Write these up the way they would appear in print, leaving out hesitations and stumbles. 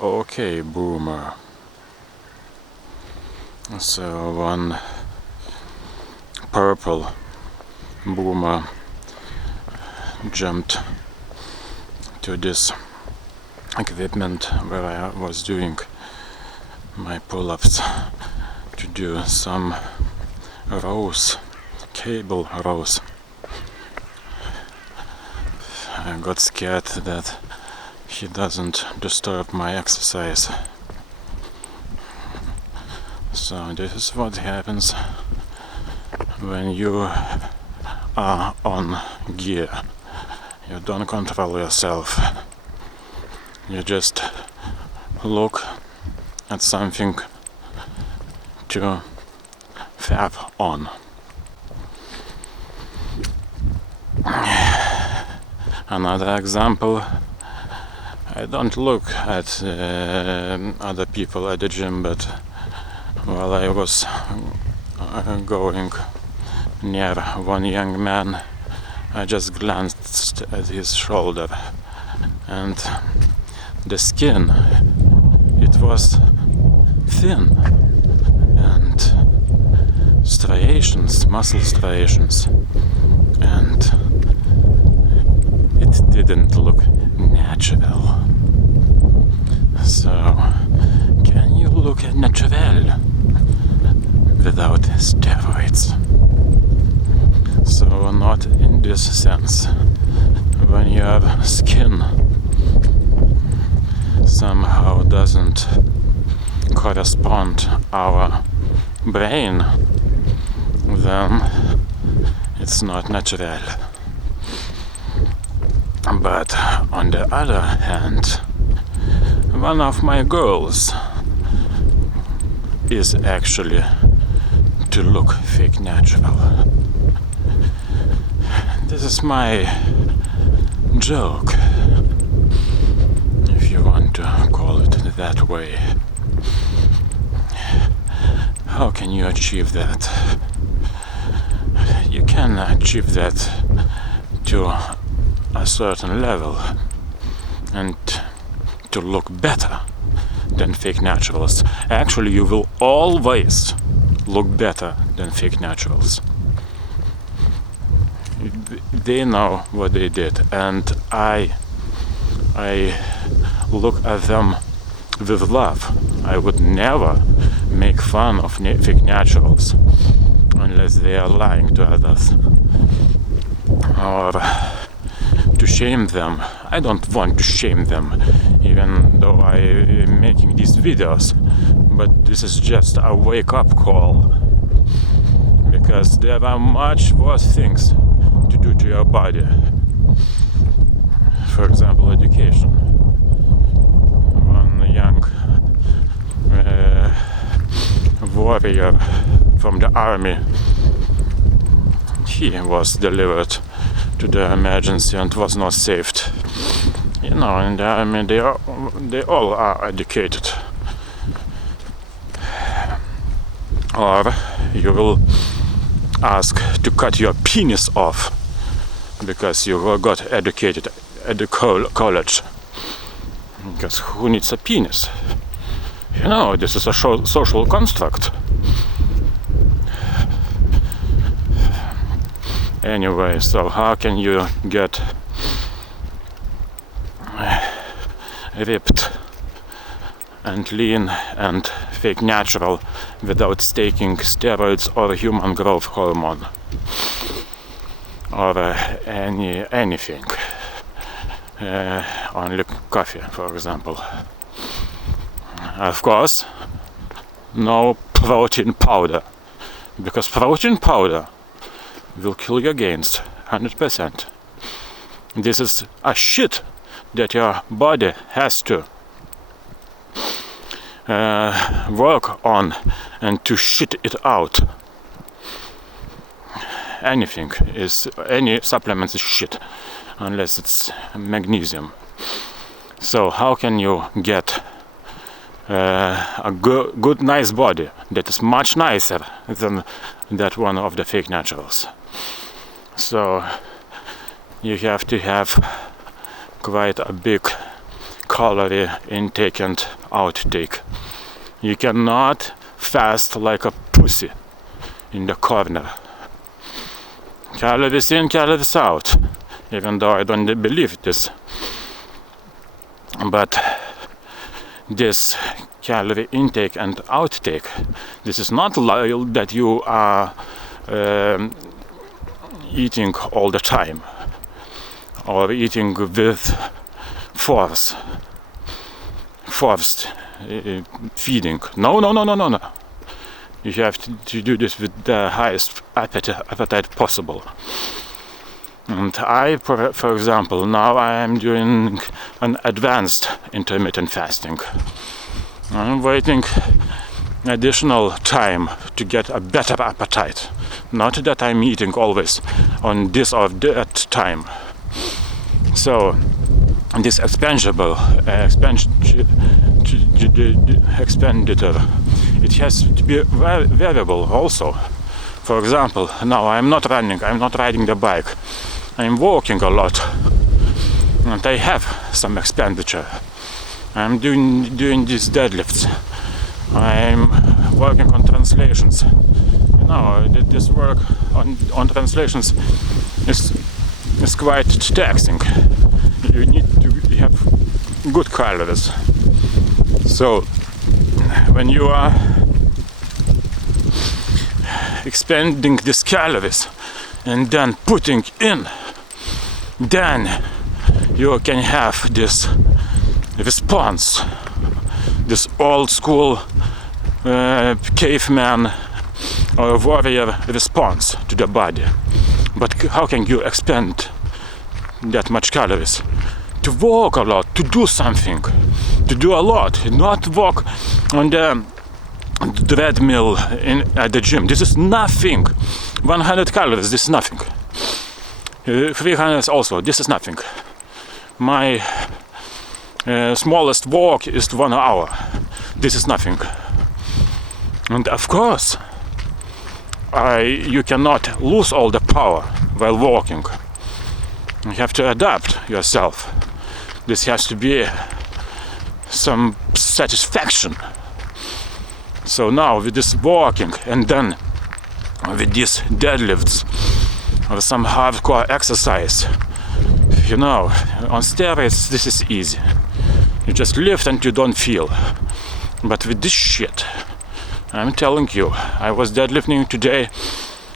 Okay, boomer. So one purple boomer jumped to this equipment where I was doing my pull-ups to do some rows, cable rows. I got scared that he doesn't disturb my exercise. So this is what happens when you are on gear. You don't control yourself. You just look at something to fab on. Another example, I don't look at other people at the gym, but while I was going near one young man, I just glanced at his shoulder, and the skin, it was thin, and striations, muscle striations, and it didn't look natural. So, can you look natural without steroids? So not in this sense. When your skin somehow doesn't correspond our brain, then it's not natural. But on the other hand, one of my goals is actually to look fake natural. This is my joke, if you want to call it that way. How can you achieve that? You can achieve that to a certain level and to look better than fake naturals. Actually, you will always look better than fake naturals. They know what they did, and I look at them with love. I would never make fun of fake naturals unless they are lying to others or to shame them. I don't want to shame them, even though I am making these videos, but this is just a wake-up call, because there are much worse things to do to your body. For example, education. One young warrior from the army, he was delivered to the emergency and was not saved. You know, in the army they all are educated. Or you will ask to cut your penis off because you got educated at the college. Because who needs a penis? You know, this is a social construct. Anyway, so how can you get ripped and lean and fake natural without taking steroids or human growth hormone or anything? Only coffee, for example. Of course, no protein powder, because protein powder will kill your gains 100%. This is a shit that your body has to work on and to shit it out. Any supplement is shit unless it's magnesium. So how can you get a good nice body that is much nicer than that one of the fake naturals? So you have to have quite a big calorie intake and outtake. You cannot fast like a pussy in the corner. Calories in, calories out. Even though I don't believe this. But this calorie intake and outtake, this is not like that you are eating all the time or eating with forced feeding. No. You have to do this with the highest appetite possible. And I, for example, now I am doing an advanced intermittent fasting. I'm waiting additional time to get a better appetite. Not that I'm eating always on this or that time. So this expenditure, it has to be variable also. For example, now I'm not running, I'm not riding the bike, I'm walking a lot, and I have some expenditure. I'm doing these deadlifts, I'm working on translations. You know, this work on translations is quite taxing. You need to have good calories. So when you are expending these calories and then putting in, then you can have this response, this old school caveman or warrior response to the body. But how can you expend that much calories? To walk a lot, to do something, to do a lot, not walk on the treadmill at the gym. This is nothing. 100 calories, this is nothing. 300 also, this is nothing. My smallest walk is 1 hour. This is nothing. And of course, you cannot lose all the power while walking. You have to adapt yourself. This has to be some satisfaction. So now with this walking and then with these deadlifts or some hardcore exercise, you know, on steroids this is easy. You just lift and you don't feel. But with this shit, I'm telling you, I was deadlifting today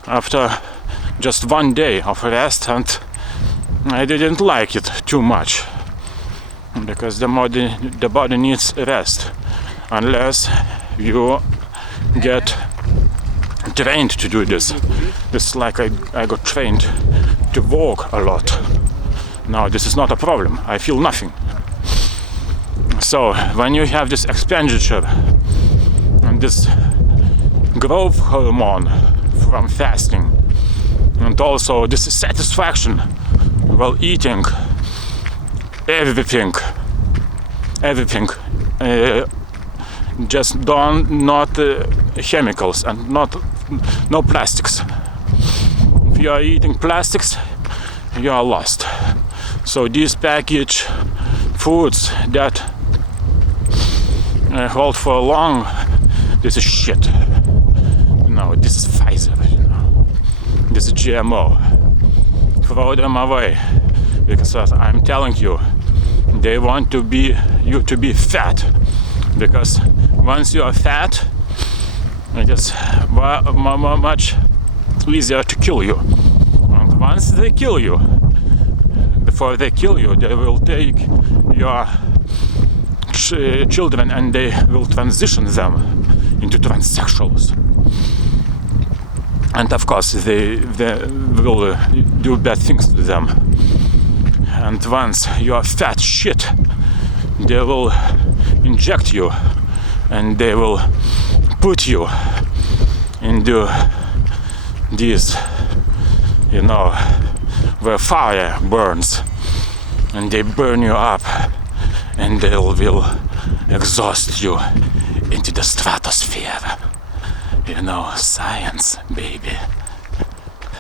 after just 1 day of rest, and I didn't like it too much because the body needs rest unless you get trained to do this. It's like I got trained to walk a lot. Now this is not a problem. I feel nothing. So when you have this expenditure and this growth hormone from fasting, and also this satisfaction while eating everything, just not chemicals and no plastics. If you are eating plastics, you are lost. So these packaged foods that hold for long, this is shit. No, this is Pfizer. This is GMO. Throw them away, because I'm telling you, they want you to be fat. Because once you are fat, it is much easier to kill you. And once they kill you, before they kill you, they will take your children and they will transition them into transsexuals. And of course they will do bad things to them. And once you are fat shit, they will inject you and they will put you into this, you know, where fire burns, and they burn you up and they will exhaust you into the stratosphere. You know, science, baby.